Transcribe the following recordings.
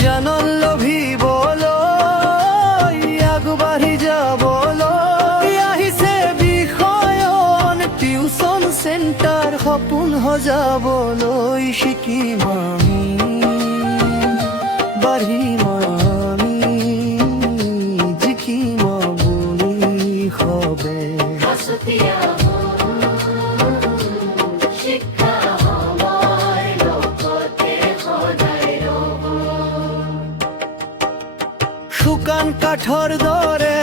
জানল লোভিবল আগবাঢ়ি যাবলৈ আহিছে বিষয়ন টিউচন চেণ্টাৰ সপোন সজাবলৈ শিকিম আমি বাঢ়িম আমি জিকিম বুলি সবে শুকান কাঠৰ দৰে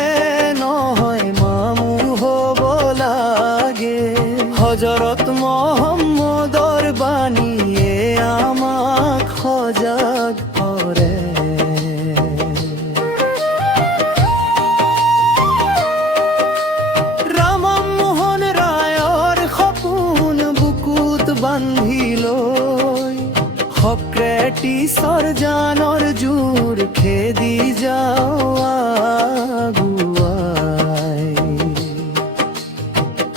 নহয় মামুৰ হ'ব লাগে হজৰত মহম্মদৰ বাণীয়ে আমাক সজাগ কৰে ৰামমোহন ৰায়ৰ সপোন বুকুত বান্ধি লৈ সক্ৰেটিছৰ জানৰ জোৰ খেদি যাওঁ আগুৱাই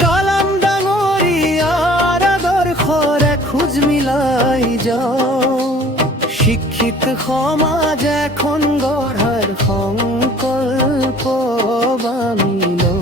কালাম ডাঙৰীয়াৰ আদৰ্শৰে খোজ মিলাই যাওঁ শিক্ষিত সমাজ এখন গঢ়াৰ সংকল্প বামি লওঁ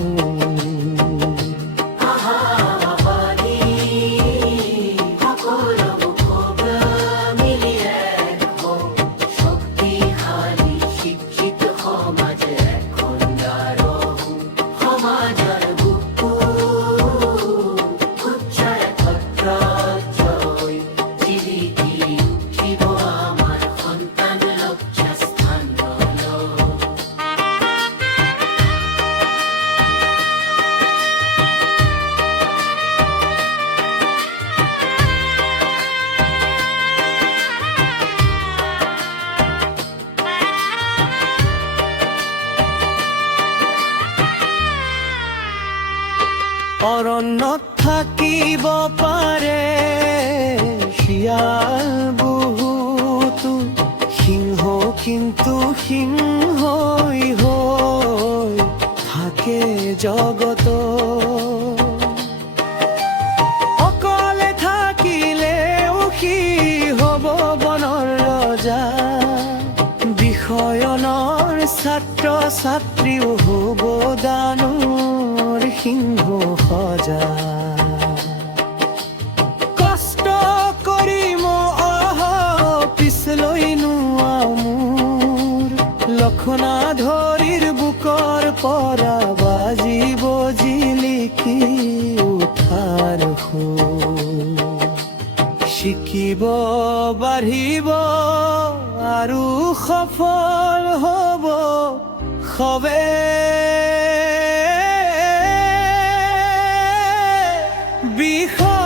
অৰণ্যত থাকিব পাৰে শিয়াল বহুতো সিংহ কিন্তু সিংহই হৈ থাকে জগত অকলে থাকিলেও সি হ'ব বনৰ ৰজা বিষয়নৰ ছাত্ৰ ছাত্ৰীও হ'ব দানৰ সিংহ সজা কষ্ট কৰিম পিছলৈ নোৱা মোৰ লক্ষ্মণাধৰীৰ বুকৰ পৰা বাজিব জিলিকি উঠাৰ সুৰ শিকিব বাঢ়িব আৰু সফল হ'ব সবে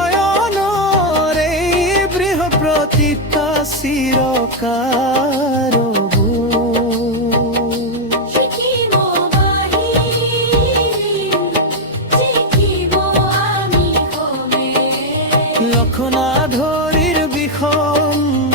বিষয়নৰ এই বৃহৎ প্ৰতিজ্ঞা চিৰকাল লক্ষ্মণাধৰীৰ বিষয়